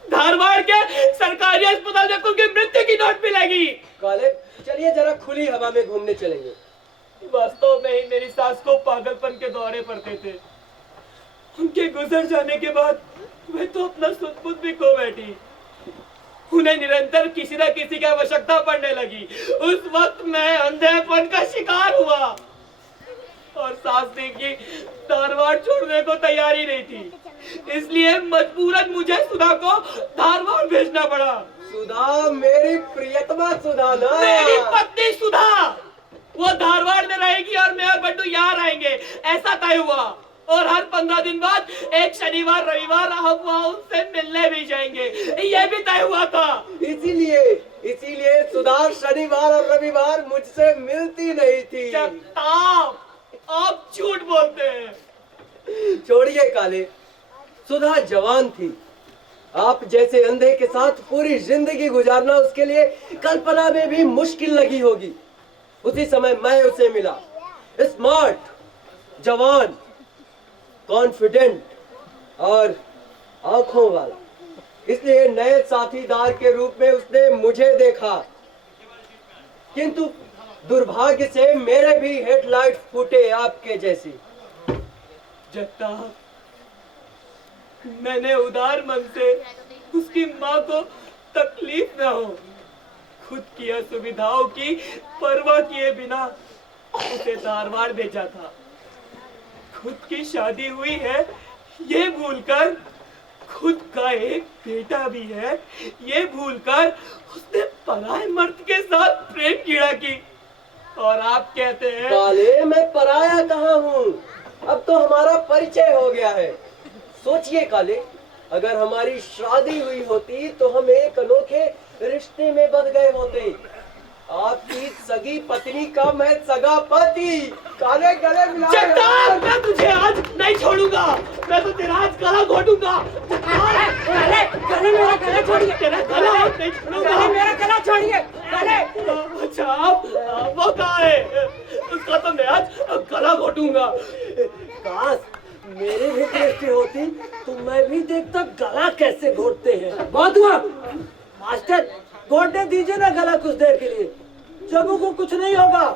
धारवाड़ के सरकारी अस्पताल में उनकी मृत्यु की नोट मिलेगी। काले, चलिए जरा खुली हवा में घूमने चलेंगे। वास्तव में ही मेरी सास को पागलपन के दौरे पड़ते थे। उनके गुजर जाने के बाद वे तो अपना सुध भी खो बैठी। उन्हें निरंतर किसी न किसी की आवश्यकता पड़ने लगी। उस वक्त मैं अंधेपन का शिकार हुआ और सास की धारवाड़ छोड़ने को तैयारी नहीं थी, इसलिए मजबूरन मुझे सुधा को धारवाड़ भेजना पड़ा। सुधा, मेरी प्रियतमा सुधा ना? मेरी पत्नी सुधा, वो धारवाड़ में रहेगी और मैं और बंडू यहाँ रहेंगे, ऐसा तय हुआ। और हर 15 दिन बाद एक शनिवार रविवार हम वहाँ उनसे मिलने भी जाएंगे, ये भी तय हुआ था। इसीलिए सुधा शनिवार और रविवार मुझसे मिलती नहीं थी। जगताप, आप झूठ बोलते हैं। छोड़िए काले, सुधा जवान थी। आप जैसे अंधे के साथ पूरी जिंदगी गुजारना उसके लिए कल्पना में भी मुश्किल लगी होगी। उसी समय मैं उसे मिला, स्मार्ट, जवान, कॉन्फिडेंट और आंखों वाला। इसलिए नए साथीदार के रूप में उसने मुझे देखा। किंतु दुर्भाग्य से मेरे भी हेडलाइट फूटे आपके जैसी। जगताप, मैंने उदार मन से उसकी माँ को तकलीफ न हो, खुद की असुविधाओं की परवाह किए बिना उसे धारवाड़ भेजा था। खुद की शादी हुई है ये भूलकर, खुद का एक बेटा भी है ये भूलकर उसने पराये मर्द के साथ प्रेम कीड़ा की। और आप कहते हैं काले, मैं पराया कहाँ हूँ? अब तो हमारा परिचय हो गया है। सोचिए काले, अगर हमारी शादी हुई होती तो हम एक अनोखे रिश्ते में बंध गए होते। आपकी सगी पत्नी का मैं सगा पति। काले, गले मिलाए। जगताप, मैं तुझे आज नहीं छोड़ूंगा, मैं तो तेरा आज गला घोटूंगा। गले मेरा गला छोड़िए, तेरा गला आज नहीं छोड़ूंगा। गले मेरा गला छोड़िए, गले। अच्छा, वो कहाँ है? उसका तो मैं आज गला घोटूंगा। काश मेरी भी दृष्टि होती तो मैं भी देखता गला कैसे घोटते हैं। बहुत हुआ। मास्टर, घोटने दीजिए ना गला कुछ देर के लिए। जगू को कुछ नहीं होगा।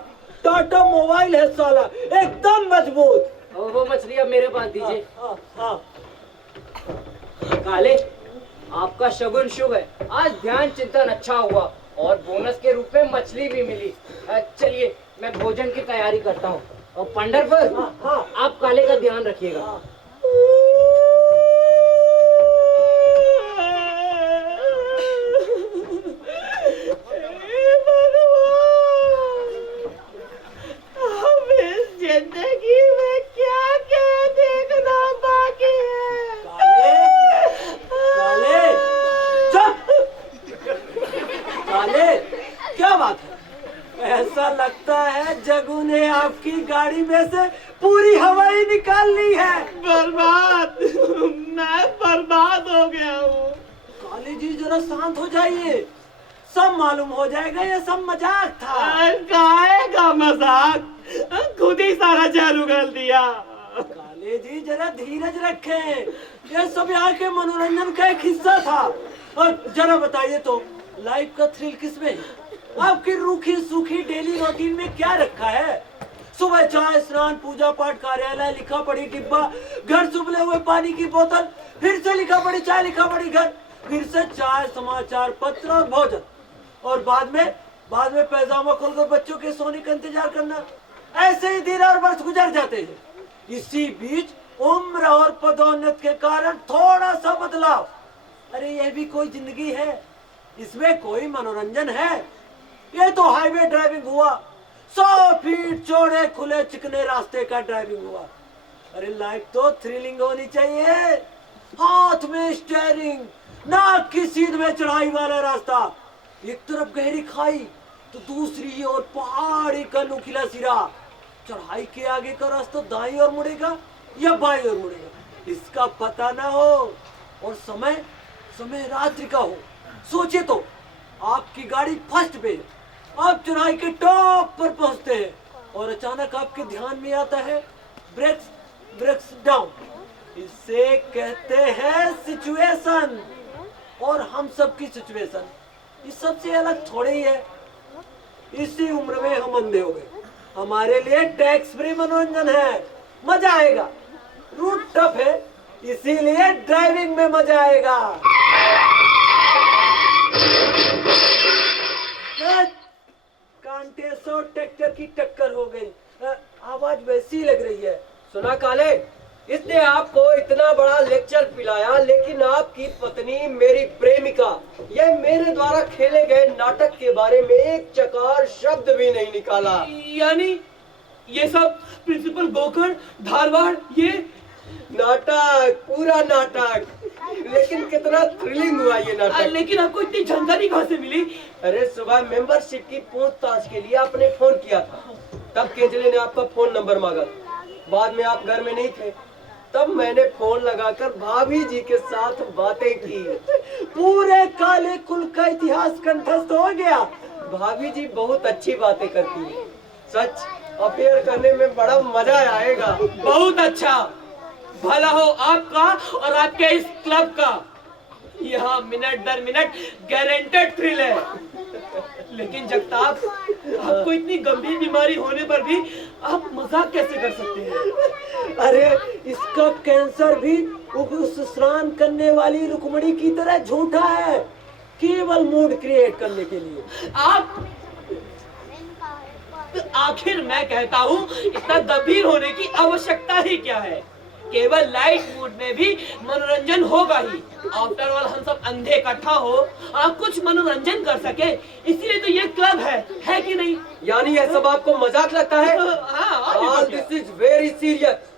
टाटा मोबाइल है साला, एकदम मजबूत। वो मछली अब मेरे पास दीजिए। हाँ, हाँ। काले, आपका शगुन शुभ है। आज ध्यान चिंतन अच्छा हुआ। और बोनस के रूप में मछली भी मिली। चलिए मैं भोजन की तैयारी करता हूँ। और पंडरपुर, हाँ। आप काले का ध्यान रखिएगा। अब इस जिंदगी में क्या क्या देखना बाकी है। काले, चुप। काले, क्या बात है? ऐसा लगता है जगू ने आपकी गाड़ी में से पूरी हवा ही निकाल ली है। बर्बाद, मैं बर्बाद हो गया हूँ। काले जी जरा शांत हो जाइए, सब मालूम हो जाएगा ये सब मजाक था। काहे का मजाक, खुद ही सारा जहर उगल दिया। काले जी जरा धीरज रखें, ये सब यहाँ के मनोरंजन का एक हिस्सा था। और जरा बताइए तो लाइफ का थ्रिल किसमें है? आपकी रूखी सूखी डेली रूटीन में क्या रखा है? सुबह चाय, स्नान, पूजा पाठ, कार्यालय, लिखा पढ़ी डिब्बा, घर से उबले हुए पानी की बोतल, फिर से लिखा पढ़ी चाय, लिखा पढ़ी घर, फिर से चाय, समाचार पत्र और भोजन, और बाद में पैजामा खोलकर बच्चों के सोने का इंतजार करना। ऐसे ही दिन और वर्ष गुजर जाते हैं। इसी बीच उम्र और पदोन्नति के कारण थोड़ा सा बदलाव। अरे यह भी कोई जिंदगी है? इसमें कोई मनोरंजन है? ये तो हाईवे ड्राइविंग हुआ, 100 फीट चौड़े खुले चिकने रास्ते का ड्राइविंग हुआ। अरे लाइफ तो थ्रिलिंग होनी चाहिए। हाथ में स्टीयरिंग, नाक की सीध में चढ़ाई वाला रास्ता, एक तरफ गहरी खाई तो दूसरी ओर पहाड़ी का नुकीला सिरा। चढ़ाई के आगे का रास्ता दाईं ओर मुड़ेगा या बाईं ओर मुड़ेगा, इसका पता ना हो। और समय रात्रि का हो। सोचिए तो, आपकी गाड़ी फर्स्ट पे है, आप चढ़ाई के टॉप पर पहुंचते हैं और अचानक आपके ध्यान में आता है ब्रेक्स डाउन। इसे कहते हैं सिचुएशन। और हम सब की सिचुएशन इस सबसे अलग थोड़ी ही है। इसी उम्र में हम अंधे हो गए, हमारे लिए टैक्स फ्री मनोरंजन है, मजा आएगा। रूट टफ है, इसीलिए ड्राइविंग में मजा आएगा। कांटे सो ट्रैक्टर की टक्कर हो गई। आवाज वैसी लग रही है। सुना काले, इसने आपको इतना बड़ा लेक्चर पिलाया, लेकिन आपकी पत्नी मेरी प्रेमिका ये मेरे द्वारा खेले गए नाटक के बारे में एक चकार शब्द भी नहीं निकाला। यानी ये सब प्रिंसिपल गोकर्ण, धारवाड़, ये नाटक, पूरा नाटक। लेकिन कितना थ्रिलिंग हुआ ये नाटक। लेकिन आपको इतनी जानकारी कहाँ से मिली? अरे सुबह मेंबरशिप की पूछताछ के लिए आपने फोन किया था, तब केजले ने आपका फोन नंबर मांगा। बाद में आप घर में नहीं थे, तब मैंने फोन लगाकर भाभी जी के साथ बातें की। पूरे काले कुल का इतिहास कंठस्थ हो गया। भाभी जी बहुत अच्छी बातें करती है। सच अफेयर करने में बड़ा मजा आएगा। बहुत अच्छा, भला हो आपका और आपके इस क्लब का। यहाँ मिनट दर मिनट गारंटेड थ्रिल है। लेकिन जगताप, आपको इतनी गंभीर बीमारी होने पर भी आप मजाक कैसे कर सकते हैं? अरे इसका कैंसर भी उस स्नान करने वाली रुक्मणी की तरह झूठा है, केवल मूड क्रिएट करने के लिए। आप आखिर मैं कहता हूँ, इतना गंभीर होने की आवश्यकता ही क्या है? केवल लाइट मूड में भी मनोरंजन होगा ही। आफ्टर ऑल हम सब अंधे इकट्ठा हो आप कुछ मनोरंजन कर सके, इसीलिए तो ये क्लब है कि नहीं? यानी यह सब आपको मजाक लगता है? हाँ, this is very serious.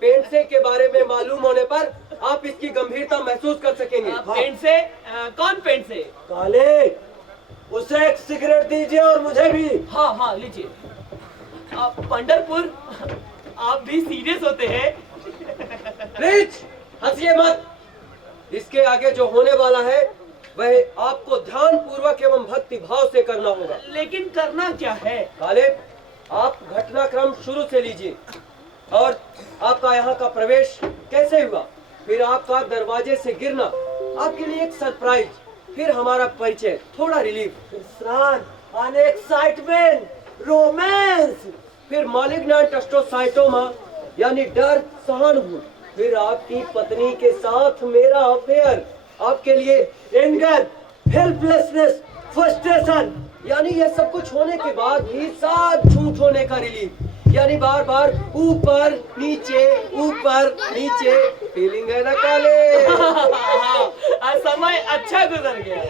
Pendse के बारे में मालूम होने पर आप इसकी गंभीरता महसूस कर सकेंगे। पेंट से कौन पेंट से? काले, उसे एक सिगरेट दीजिए और मुझे भी। हाँ लीजिए। पंडरपुर, आप भी सीरियस होते हैं? प्लीज हंसिए मत। इसके आगे जो होने वाला है वह आपको ध्यान पूर्वक एवं भक्ति भाव से करना होगा। लेकिन करना क्या है? काले, आप घटनाक्रम शुरू से लीजिए। और आपका यहाँ का प्रवेश कैसे हुआ, फिर आपका दरवाजे से गिरना, आपके लिए एक सरप्राइज, फिर हमारा परिचय, थोड़ा रिलीफ, स्नान, आने एक्साइटमेंट, रोमांस, फिर मालिग्नांट टेस्टोसाइटोमा यानी डर, सहानुभूति, फिर आपकी पत्नी के साथ मेरा अफेयर, आपके लिए एंगर, हेल्पलेसनेस, फ्रस्ट्रेशन। यानी ये सब कुछ होने के बाद भी साथ झूठ होने का रिलीफ, यानी बार बार ऊपर नीचे फीलिंग है ना काले? समय अच्छा गुजर गया।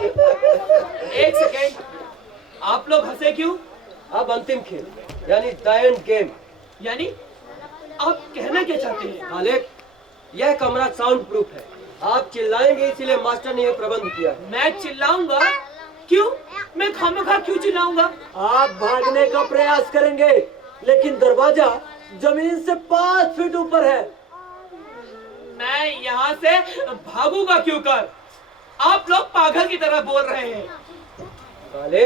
एक सेकेंड, आप लोग हंसे क्यों? अब अंतिम खेल यानी द एंड गेम। यानी आप कहना क्या चाहते हैं? काले, यह कमरा साउंड प्रूफ है, आप चिल्लाएंगे इसीलिए मास्टर ने यह प्रबंध किया है। मैं चिल्लाऊंगा? क्यों? मैं खामखा क्यों चिल्लाऊंगा? आप भागने का प्रयास करेंगे लेकिन दरवाजा जमीन से 5 फीट ऊपर है। मैं यहाँ से भागूंगा क्यों कर? आप लोग पागल की तरह बोल रहे हैं। काले,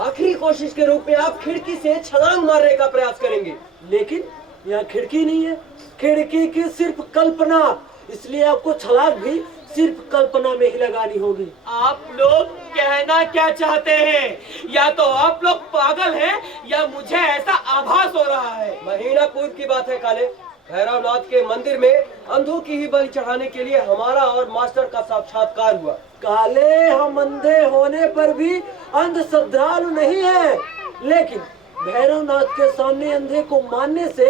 आखिरी कोशिश के रूप में आप खिड़की से छलांग मारने का प्रयास करेंगे। लेकिन यहाँ खिड़की नहीं है, खिड़की की सिर्फ कल्पना, इसलिए आपको छलांग भी सिर्फ कल्पना में ही लगानी होगी। आप लोग कहना क्या चाहते हैं? या तो आप लोग पागल हैं या मुझे ऐसा आभास हो रहा है। महीना पूर्व की बात है काले, भैरवनाथ के मंदिर में अंधों की ही बलि चढ़ाने के लिए हमारा और मास्टर का साक्षात्कार हुआ। काले, हम अंधे होने पर भी अंध श्रद्धालु नहीं है, लेकिन भैरवनाथ के सामने अंधे को मानने से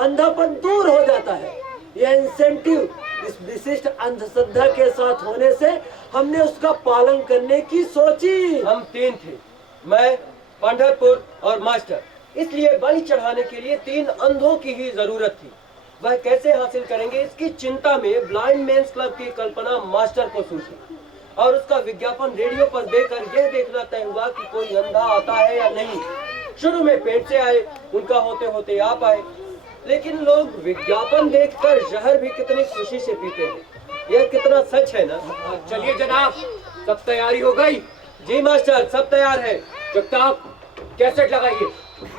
अंधापन दूर हो जाता है। यह इंसेंटिव इस विशिष्ट अंधश्रद्धा के साथ होने से हमने उसका पालन करने की सोची। हम 3 थे, मैं, पंढरपुर और मास्टर, इसलिए बलि चढ़ाने के लिए 3 अंधों की ही जरूरत थी। वह कैसे हासिल करेंगे इसकी चिंता में ब्लाइंड मेंस क्लब की कल्पना मास्टर को सूझी और उसका विज्ञापन रेडियो पर देकर यह देखना तय हुआ कि कोई अंधा आता है या नहीं। शुरू में पेट से आए, उनका होते होते आप आए, लेकिन लोग विज्ञापन देखकर जहर भी कितनी खुशी से पीते हैं। यह कितना सच है ना? चलिए जनाब, सब तैयारी हो गई? जी मास्टर, सब तैयार है। जगताप, कैसेट लगाइए।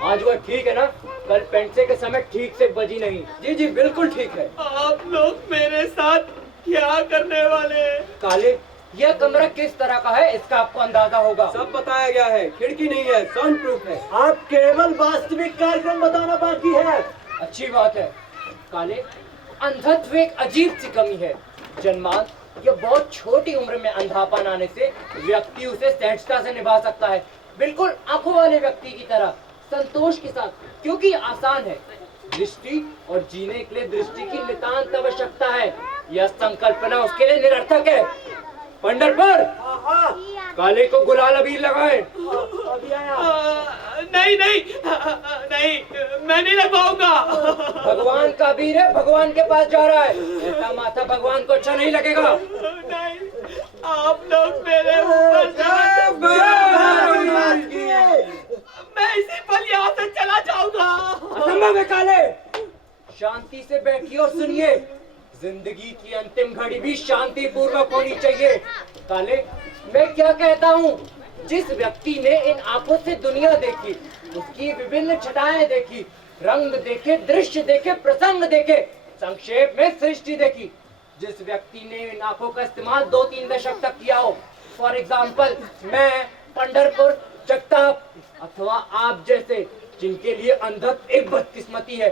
आज वह ठीक है ना? कल पेंटे के समय ठीक से बजी नहीं। जी जी बिल्कुल ठीक है। आप लोग मेरे साथ क्या करने वाले हैं? काले, यह कमरा किस तरह का है इसका आपको अंदाजा होगा। सब बताया गया है, खिड़की नहीं है, साउंड प्रूफ है। आप केवल वास्तविक कार्यक्रम बताना बाकी है। अच्छी बात है। काले, अंधत्व एक अजीब सी कमी है। जन्मांत या बहुत छोटी उम्र में अंधापन आने से व्यक्ति उसे सहजता से निभा सकता है, बिल्कुल आंखों वाले व्यक्ति की तरह, संतोष के साथ, क्योंकि आसान है। दृष्टि और जीने के लिए दृष्टि की नितांत आवश्यकता है। यह संकल्पना उसके लिए निरर्थक है। पंढरपुर, काले को गुलाल अबीर लगाए। अभी आया। नहीं नहीं मैं नहीं लगवाऊंगा। भगवान का अबीर है, भगवान के पास जा रहा है, ऐसा माथा भगवान को अच्छा नहीं लगेगा। नहीं, आप लोग मेरे ऊपर मैं इसी पल यहाँ से चला जाऊंगा। असंभव है काले, शांति से बैठिए और सुनिए। जिंदगी की अंतिम घड़ी भी शांति पूर्वक होनी चाहिए। काले, मैं क्या कहता हूँ, जिस व्यक्ति ने इन आंखों से दुनिया देखी, उसकी विभिन्न छटाएं देखी, रंग देखे, दृश्य देखे, प्रसंग देखे, संक्षेप में सृष्टि देखी, जिस व्यक्ति ने इन आंखों का इस्तेमाल 2-3 दशक तक किया हो, फॉर एग्जाम्पल मैं, पंढरपुर, जगताप अथवा आप जैसे, जिनके लिए अंधत्व एक बदकिस्मती है।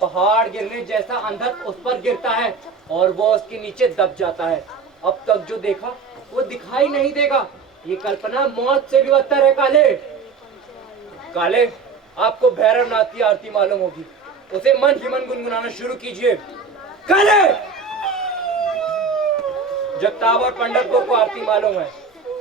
पहाड़ गिरने जैसा अंधत्व उस पर गिरता है और वो उसके नीचे दब जाता है। अब तक जो देखा वो दिखाई नहीं देगा। ये कल्पना मौत से भी बदतर है। काले, काले, आपको भैरवनाथ की आरती मालूम होगी, उसे मन ही मन गुनगुनाना शुरू कीजिए। काले, जगताप और पंढरपुर को आरती मालूम है।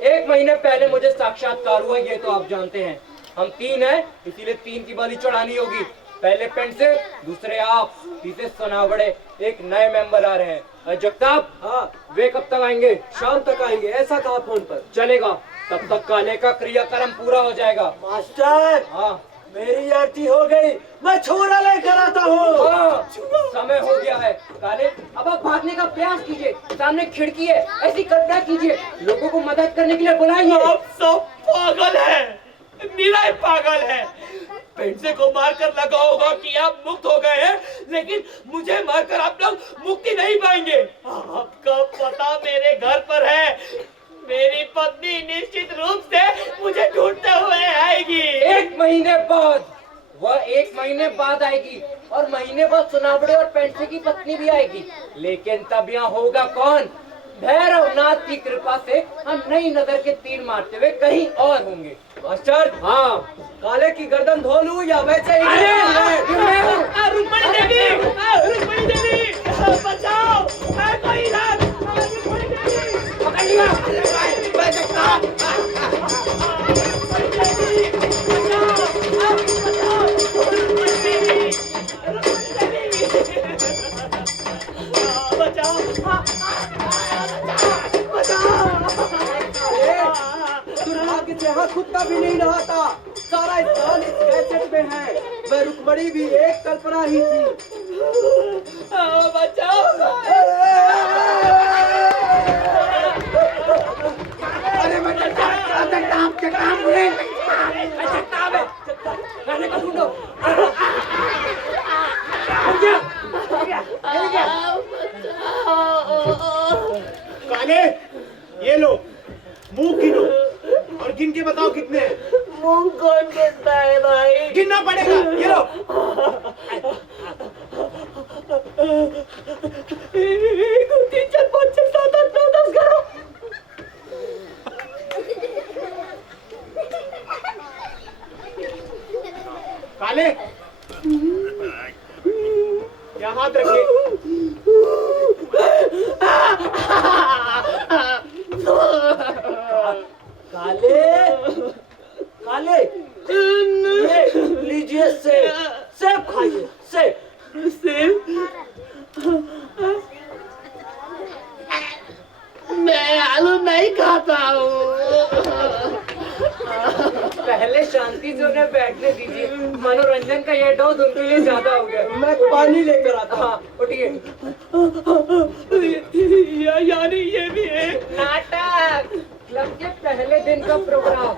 1 महीने पहले मुझे साक्षात्कार हुआ, ये तो आप जानते हैं। हम 3 हैं, इसीलिए 3 की बलि चढ़ानी होगी। पहले पेंट से, दूसरे आप, तीसरे सोनावड़े। एक नए मेंबर आ रहे हैं। जगताप, हाँ, वे कब तक आएंगे? शाम तक आएंगे, ऐसा कहा फोन पर। चलेगा, तब तक काले का क्रियाक्रम पूरा हो जाएगा। मास्टर, हाँ मेरी आरती हो गई, मैं छोरा लेकर आता हूँ। हाँ, समय हो गया है। काले, अब आप भागने का प्रयास कीजिए, सामने खिड़की है, ऐसी कल्पना कीजिए, लोगों को मदद करने के लिए बुलाइए। आप सब पागल है, निराय पागल है। पेंसे को मारकर लगा होगा कि आप मुक्त हो गए हैं, लेकिन मुझे मारकर आप लोग मुक्ति नहीं पाएंगे। आपका पता मेरे घर पर है। मेरी पत्नी निश्चित रूप से मुझे ढूंढते हुए आएगी। 1 महीने बाद, वह 1 महीने बाद आएगी और महीने बाद सुनावड़े और पेंसे की पत्नी भी आएगी। लेकिन तब यहाँ होगा कौन? भैरवनाथ की कृपा से हम नई नजर के तीर मारते हुए कहीं और होंगे। मास्टर, हाँ, काले की गर्दन धो लूं या वैसे ही? रुक्मणी देवी, रुक्मणी देवी, बचाओ, कोई ना, रुक्मणी देवी, पकड़ लिया। मैं देखता, रुक्मणी देवी, बचाओ, रुक्मणी देवी, बचाओ, दुर्भाग्य से यहाँ कुत्ता भी नहीं नहाता। सारा स्थान इस कैसेट में है। वह रुक्मणी भी एक कल्पना ही थी। बचाओ, अरे रहने को ढूंढो। काले, ये लो, मुंह गिनो और गिन के बताओ कितने हैं। मुंह कौन गिनता है भाई? गिनना पड़ेगा, ये लो। 1 2 3 4 5 6 7 8 9 10 11। काले, यहाँ हाथ रखिए। काले, काले, ये लीजिए सेब, सेब खाइए, सेब, सेब। मैं आलू नहीं खाता हूँ। पहले शांति से उन्हें बैठने दीजिए। मनोरंजन का यह डोज उनके लिए ज्यादा हो गया। मैं पानी लेकर आता हूँ। हाँ, उठिए। यानी ये भी एक नाटक क्लब के पहले दिन का प्रोग्राम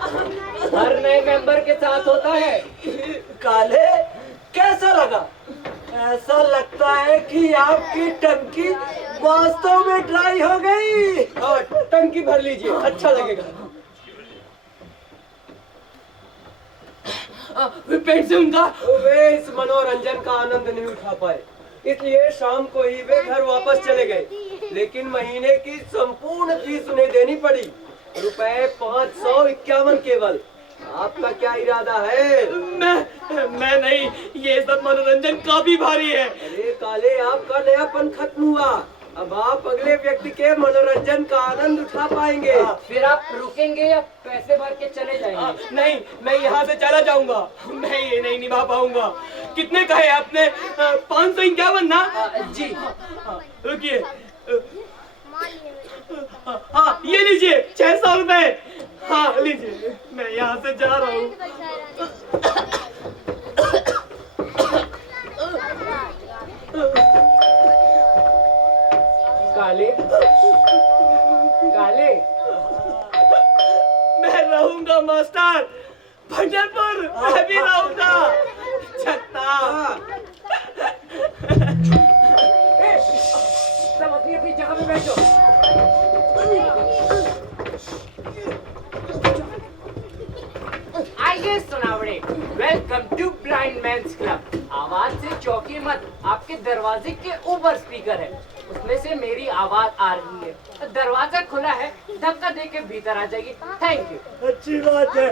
हर नए मेंबर के साथ होता है। काले, कैसा लगा? ऐसा लगता है कि आपकी टंकी वास्तव में ड्राई हो गई। हाँ, टंकी भर लीजिए, अच्छा लगेगा। पेट से उनका वे इस मनोरंजन का आनंद नहीं उठा पाए, इसलिए शाम को ही वे घर वापस चले गए। लेकिन महीने की संपूर्ण फीस उन्हें देनी पड़ी, रुपए 551 केवल। आपका क्या इरादा है? मैं नहीं, ये सब मनोरंजन काफी भारी है। अरे काले, आपका नयापन खत्म हुआ। अब आप अगले व्यक्ति के मनोरंजन का आनंद उठा पाएंगे। फिर आप रुकेंगे या पैसे भर के चले जाएंगे? नहीं, मैं यहाँ से चला जाऊंगा। मैं ये नहीं निभा पाऊंगा। कितने कहे आपने? 551 ना? जी। रुकिए। हाँ, ये लीजिए 600 रुपए। हाँ, लीजिए, मैं यहाँ से जा रहा हूँ। काले, काले, मैं रहूंगा मास्टर, पंढरपुर मैं भी रहूंगा। छत्ता। सब अपनी अपनी जगह पे बैठो। आइए Sunawade, welcome to blind man's club. आवाज से चौंकी मत, आपके दरवाजे के ऊपर स्पीकर है, उसमें से मेरी आवाज आ रही है। दरवाजा खुला है, धक्का दे के भीतर आ जाइए। Thank you. अच्छी बात है।